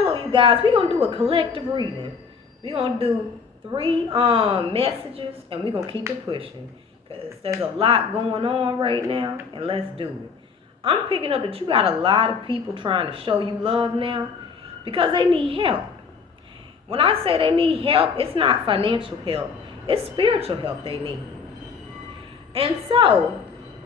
Hello, you guys. We're gonna do a collective reading. We're gonna do three messages, and we're gonna keep it pushing because there's a lot going on right now, and let's do it. I'm picking up that you got a lot of people trying to show you love now because they need help. When I say they need help, it's not financial help; it's spiritual help they need. And so,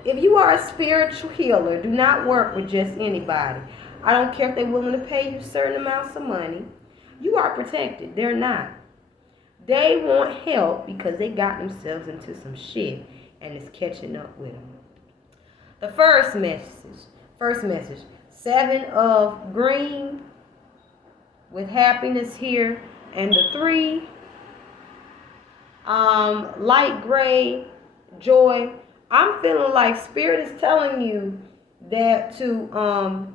if you are a spiritual healer, do not work with just anybody. I don't care if they're willing to pay you certain amounts of money. You are protected. They're not. They want help because they got themselves into some shit and it's catching up with them. The first message, 7 of green with happiness here, and the 3, light gray, joy. I'm feeling like Spirit is telling you that to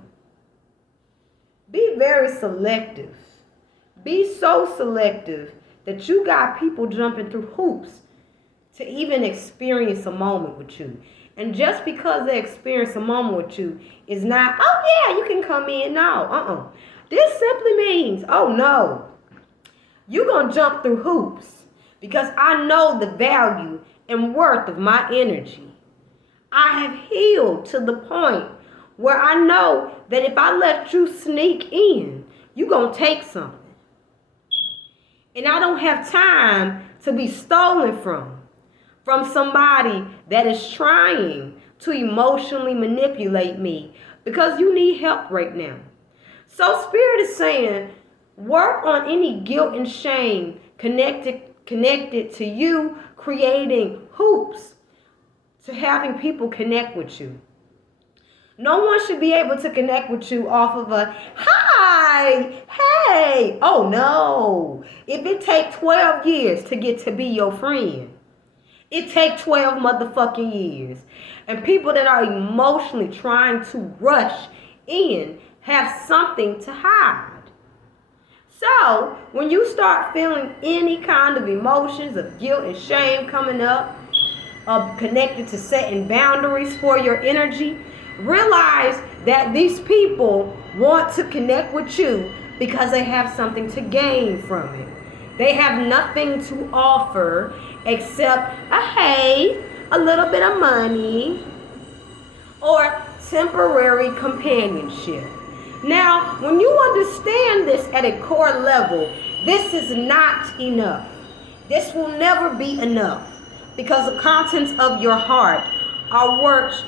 be very selective. Be so selective that you got people jumping through hoops to even experience a moment with you. And just because they experience a moment with you is not, oh yeah, you can come in. No, This simply means, oh no, you're going to jump through hoops because I know the value and worth of my energy. I have healed to the point where I know that if I let you sneak in, you're going to take something. And I don't have time to be stolen from somebody that is trying to emotionally manipulate me because you need help right now. So Spirit is saying, work on any guilt and shame connected to you creating hoops to having people connect with you. No one should be able to connect with you off of a, hi, hey. Oh no. If it take 12 years to get to be your friend, it take 12 motherfucking years. And people that are emotionally trying to rush in have something to hide. So, when you start feeling any kind of emotions of guilt and shame coming up, connected to setting boundaries for your energy, realize that these people want to connect with you because they have something to gain from it. They have nothing to offer except a hey, a little bit of money, or temporary companionship. Now, when you understand this at a core level, this is not enough. This will never be enough because the contents of your heart are worth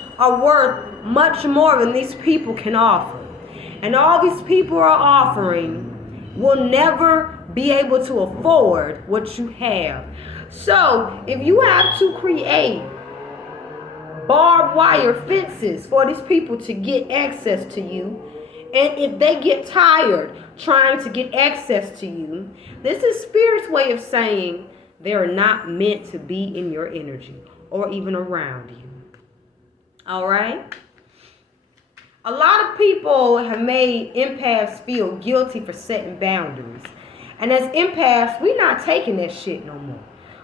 much more than these people can offer. And all these people are offering will never be able to afford what you have. So, if you have to create barbed wire fences for these people to get access to you, and if they get tired trying to get access to you, this is Spirit's way of saying they're not meant to be in your energy or even around you. All right? A lot of people have made empaths feel guilty for setting boundaries. And as empaths, we're not taking that shit no more.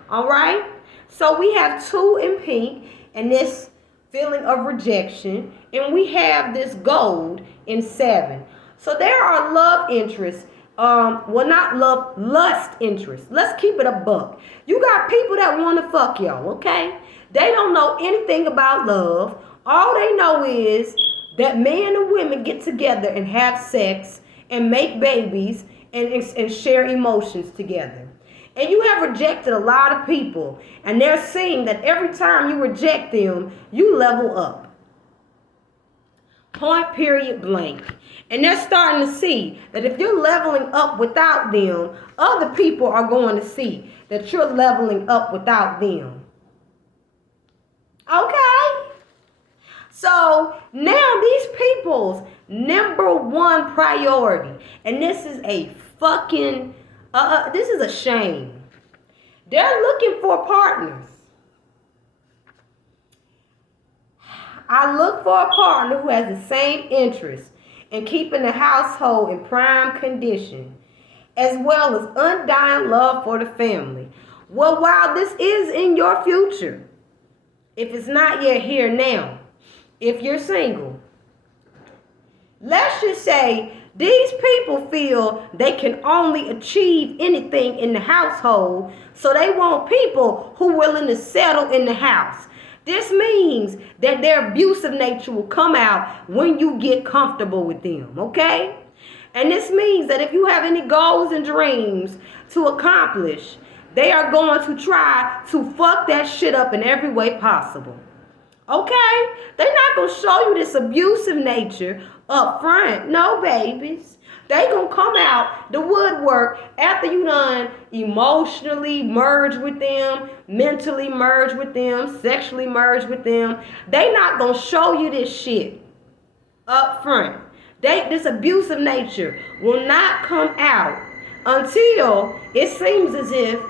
All right? So we have 2 in pink and this feeling of rejection. And we have this gold in 7. So there are love interests. Not love, lust interests. Let's keep it a buck. You got people that want to fuck y'all, okay? They don't know anything about love. All they know is that men and women get together and have sex and make babies and share emotions together. And you have rejected a lot of people, and they're seeing that every time you reject them, you level up. Point, period, blank. And they're starting to see that if you're leveling up without them, other people are going to see that you're leveling up without them. Okay? So now these people's number one priority, and this is a fucking, this is a shame. They're looking for partners. I look for a partner who has the same interest in keeping the household in prime condition, as well as undying love for the family. Well, while this is in your future, if it's not yet here now, if you're single, let's just say These people feel they can only achieve anything in the household, so they want people who are willing to settle in the house. This means that their abusive nature will come out when you get comfortable with them, okay? And this means that if you have any goals and dreams to accomplish, they are going to try to fuck that shit up in every way possible. Okay? They're not going to show you this abusive nature up front. No, babies. They going to come out the woodwork after you done emotionally merge with them, mentally merge with them, sexually merge with them. They not going to show you this shit up front. This abusive nature will not come out until it seems as if,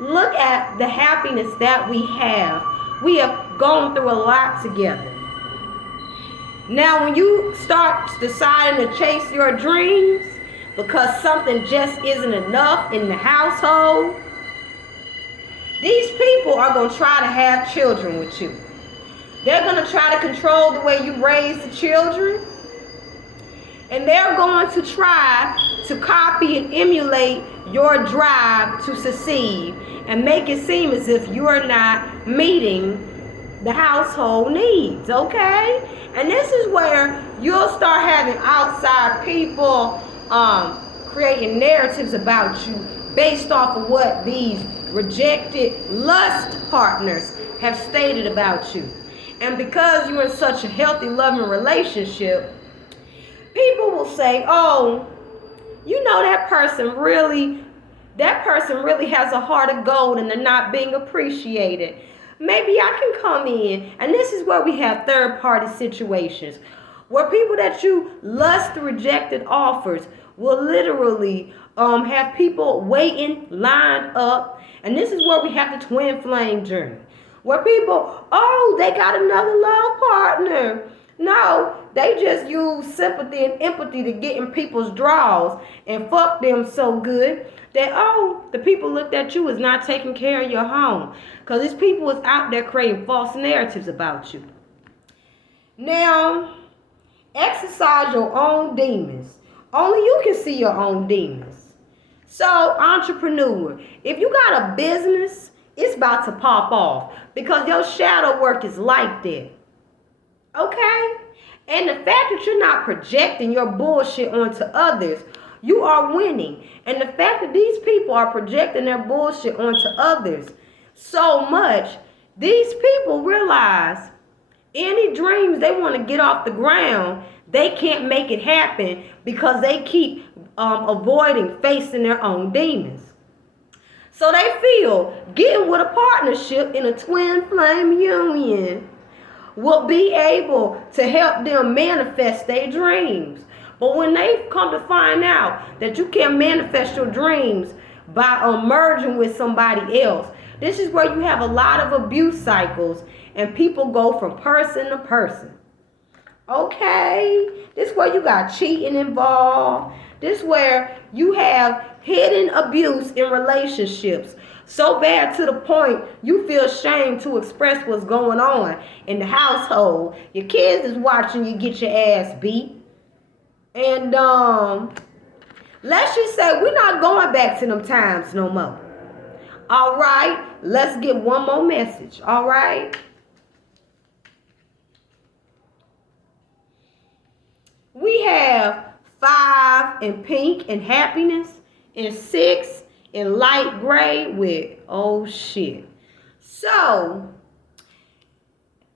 look at the happiness that we have. We have gone through a lot together. Now, when you start deciding to chase your dreams because something just isn't enough in the household, these people are going to try to have children with you. They're going to try to control the way you raise the children. And they're going to try to copy and emulate your drive to succeed and make it seem as if you're not meeting the household needs, okay? And this is where you'll start having outside people creating narratives about you based off of what these rejected lust partners have stated about you. And because you're in such a healthy, loving relationship, people will say, oh, you know, that person really has a heart of gold and they're not being appreciated. Maybe I can come in. And this is where we have third-party situations where people that you lust rejected offers will literally have people waiting, lined up. And this is where we have the twin flame journey, where people, oh, they got another love partner. No, they just use sympathy and empathy to get in people's draws and fuck them so good that, oh, the people looked at you as not taking care of your home. Because these people is out there creating false narratives about you. Now, exercise your own demons. Only you can see your own demons. So, entrepreneur, if you got a business, it's about to pop off because your shadow work is like that. Okay? And the fact that you're not projecting your bullshit onto others, you are winning. And the fact that these people are projecting their bullshit onto others so much, these people realize any dreams they want to get off the ground, they can't make it happen because they keep avoiding facing their own demons. So they feel getting with a partnership in a twin flame union will be able to help them manifest their dreams. But when they come to find out that you can't manifest your dreams by merging with somebody else, this is where you have a lot of abuse cycles and people go from person to person. Okay? This is where you got cheating involved. This is where you have hidden abuse in relationships. So bad to the point you feel ashamed to express what's going on in the household. Your kids is watching you get your ass beat. And let's just say we're not going back to them times no more. All right, let's get one more message. All right. We have 5 in pink and happiness and 6 in light gray with oh shit. So,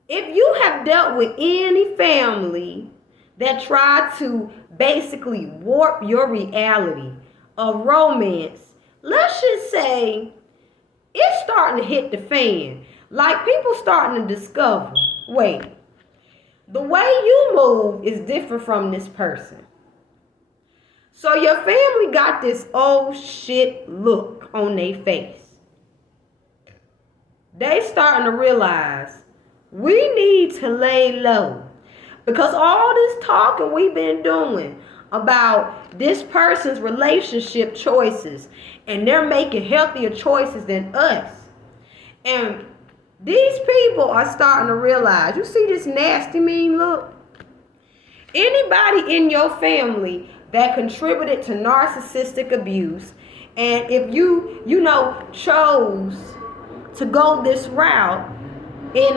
if you have dealt with any family that tried to basically warp your reality of romance, let's just say it's starting to hit the fan. Like people starting to discover, wait, the way you move is different from this person. So your family got this oh shit look on their face. They starting to realize we need to lay low. Because all this talking we've been doing about this person's relationship choices and they're making healthier choices than us. And these people are starting to realize, you see this nasty mean look? Anybody in your family that contributed to narcissistic abuse. And if you chose to go this route in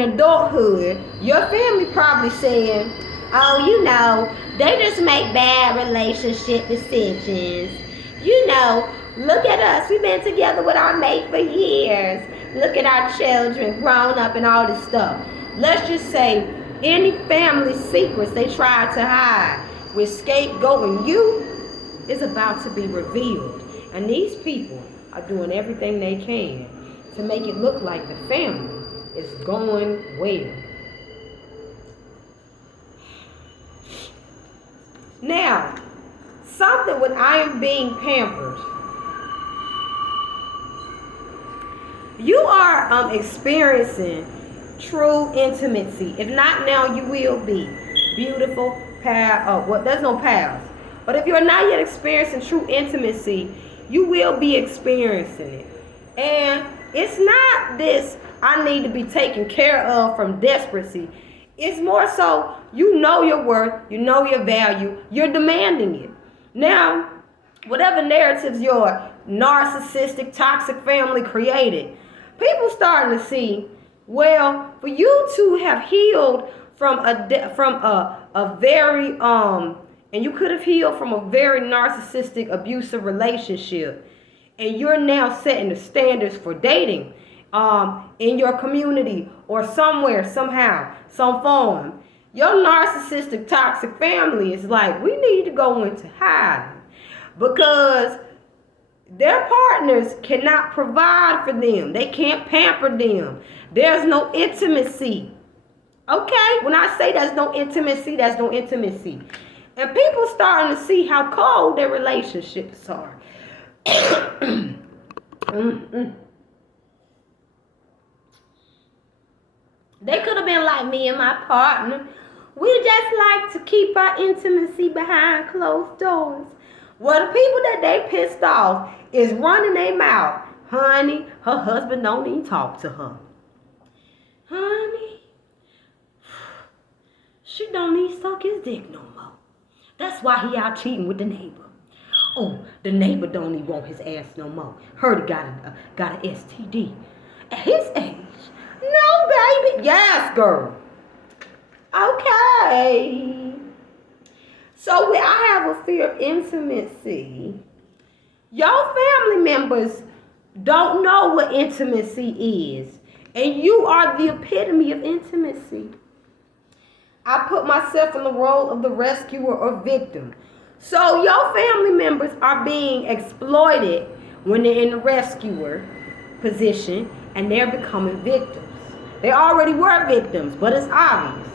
adulthood, your family probably saying, oh, they just make bad relationship decisions. Look at us. We've been together with our mate for years. Look at our children grown up and all this stuff. Let's just say any family secrets they try to hide with scapegoating you is about to be revealed. And these people are doing everything they can to make it look like the family is going well. Now, something when I am being pampered, you are experiencing true intimacy. If not now, you will be. Beautiful, there's no past. But if you're not yet experiencing true intimacy, you will be experiencing it. And it's not this, I need to be taken care of from desperation. It's more so, you know your worth, you know your value, you're demanding it. Now, whatever narratives your narcissistic, toxic family created, people starting to see, well, for you to have healed from a very and you could have healed from a very narcissistic, abusive relationship, and you're now setting the standards for dating in your community or somewhere, somehow, some form. Your narcissistic, toxic family is like, we need to go into hiding because their partners cannot provide for them. They can't pamper them. There's no intimacy. Okay? When I say there's no intimacy, there's no intimacy. And people starting to see how cold their relationships are. They could have been like me and my partner. We just like to keep our intimacy behind closed doors. Well, the people that they pissed off is running their mouth. Honey, her husband don't even talk to her. Honey, she don't even suck his dick no more. That's why he out cheating with the neighbor. Oh, the neighbor don't even want his ass no more. Heard he got an STD. At his age. No, baby. Yes, girl. Okay. So when I have a fear of intimacy, your family members don't know what intimacy is. And you are the epitome of intimacy. I put myself in the role of the rescuer or victim. So your family members are being exploited when they're in the rescuer position and they're becoming victims. They already were victims, but it's obvious.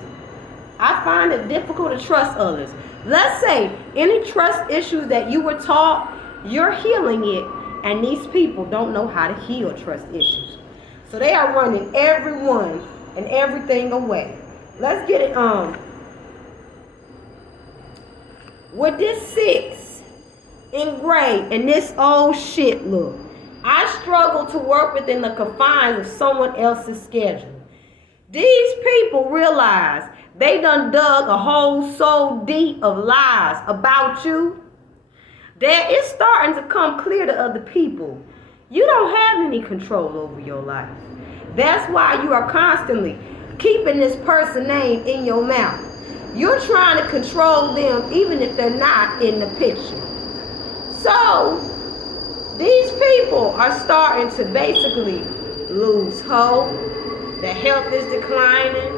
I find it difficult to trust others. Let's say any trust issues that you were taught, you're healing it, and these people don't know how to heal trust issues. So they are running everyone and everything away. Let's get it with this 6 in gray and this old shit look. I struggle to work within the confines of someone else's schedule. These people realize they done dug a hole so deep of lies about you that it's starting to come clear to other people. You don't have any control over your life. That's why you are constantly keeping this person's name in your mouth. You're trying to control them even if they're not in the picture. So, these people are starting to basically lose hope. Their health is declining.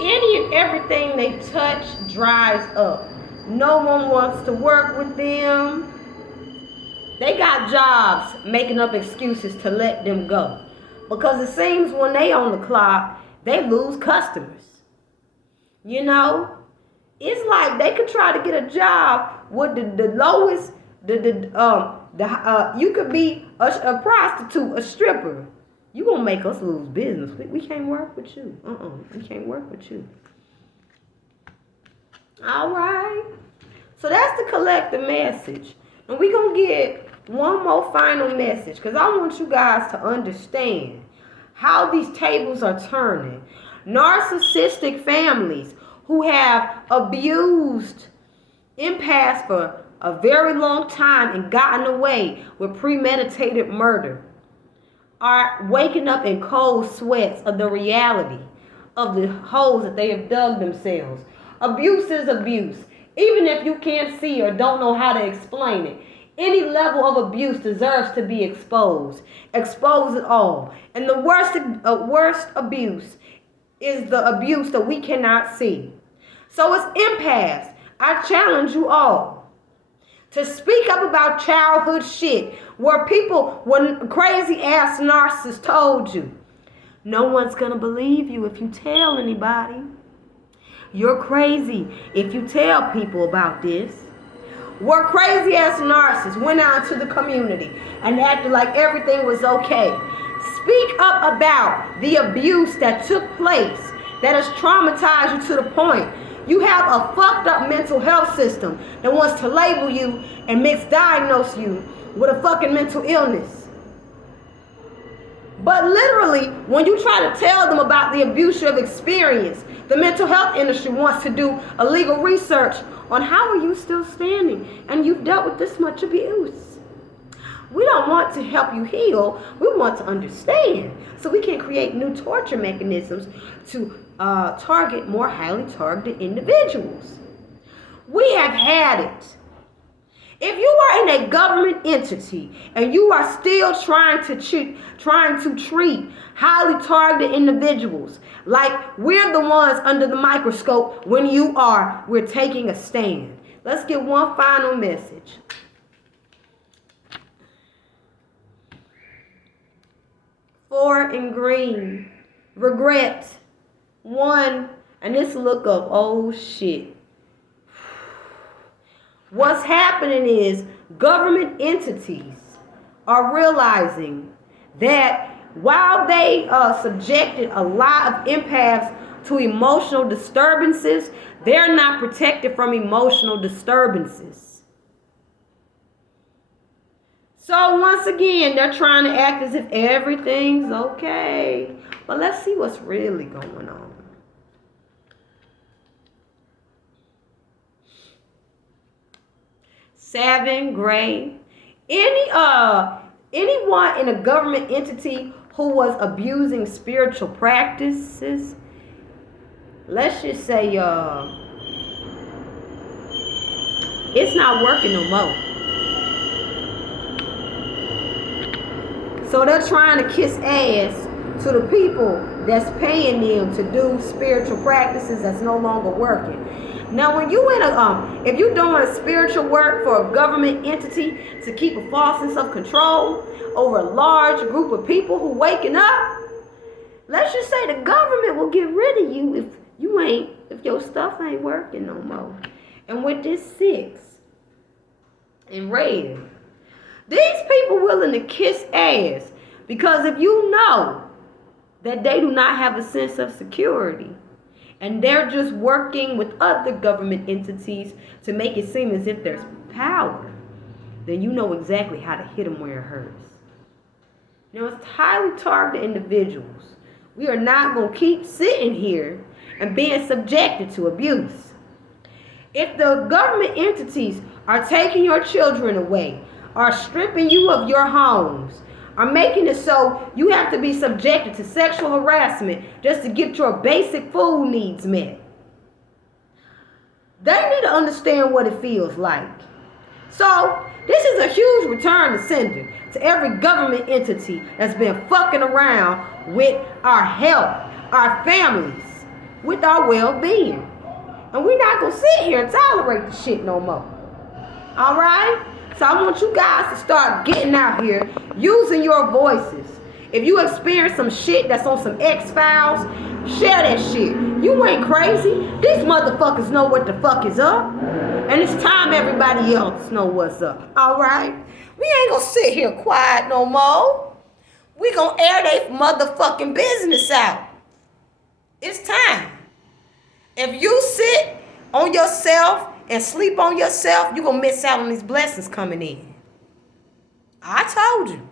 Any and everything they touch dries up. No one wants to work with them. They got jobs making up excuses to let them go. Because it seems when they on the clock, they lose customers. You know? It's like they could try to get a job with the lowest, you could be a prostitute, a stripper. You gonna make us lose business. We can't work with you. We can't work with you. All right. So that's the collective message. And we gonna get one more final message because I want you guys to understand how these tables are turning. Narcissistic families who have abused empaths for a very long time and gotten away with premeditated murder are waking up in cold sweats of the reality of the holes that they have dug themselves. Abuse is abuse. Even if you can't see or don't know how to explain it, any level of abuse deserves to be exposed. Expose it all. And the worst abuse is the abuse that we cannot see. So as empaths, I challenge you all to speak up about childhood shit where crazy ass narcissists told you, no one's gonna believe you if you tell anybody. You're crazy if you tell people about this. Where crazy ass narcissists went out to the community and acted like everything was okay. Speak up about the abuse that took place that has traumatized you to the point you have a fucked up mental health system that wants to label you and misdiagnose you with a fucking mental illness. But literally, when you try to tell them about the abuse you have experienced, the mental health industry wants to do a legal research on how are you still standing and you've dealt with this much abuse. We don't want to help you heal. We want to understand so we can create new torture mechanisms to target more highly targeted individuals. We have had it. If you are in a government entity and you are still trying to treat highly targeted individuals like we're the ones under the microscope when we're taking a stand. Let's get one final message. Four in green. Regret. One, and this look of, oh shit. What's happening is government entities are realizing that while they subjected a lot of empaths to emotional disturbances, they're not protected from emotional disturbances. So once again, they're trying to act as if everything's okay. But let's see what's really going on. Seven, gray. Anyone in a government entity who was abusing spiritual practices, let's just say it's not working no more. So they're trying to kiss ass to the people that's paying them to do spiritual practices that's no longer working. Now, when you if you're doing a spiritual work for a government entity to keep a false sense of control over a large group of people who waking up, let's just say the government will get rid of you if your stuff ain't working no more. And with this 6 in red, these people willing to kiss ass because if you know that they do not have a sense of security and they're just working with other government entities to make it seem as if there's power, then you know exactly how to hit them where it hurts. Now, it's highly targeted individuals. We are not going to keep sitting here and being subjected to abuse. If the government entities are taking your children away, are stripping you of your homes, are making it so you have to be subjected to sexual harassment just to get your basic food needs met, they need to understand what it feels like. So this is a huge return to sender to every government entity that's been fucking around with our health, our families, with our well-being. And we're not going to sit here and tolerate the shit no more. All right? So I want you guys to start getting out here, using your voices. If you experience some shit that's on some X-Files, share that shit. You ain't crazy. These motherfuckers know what the fuck is up. And it's time everybody else know what's up. All right? We ain't gonna sit here quiet no more. We gonna air their motherfucking business out. It's time. If you sit on yourself and sleep on yourself, you're gonna miss out on these blessings coming in. I told you.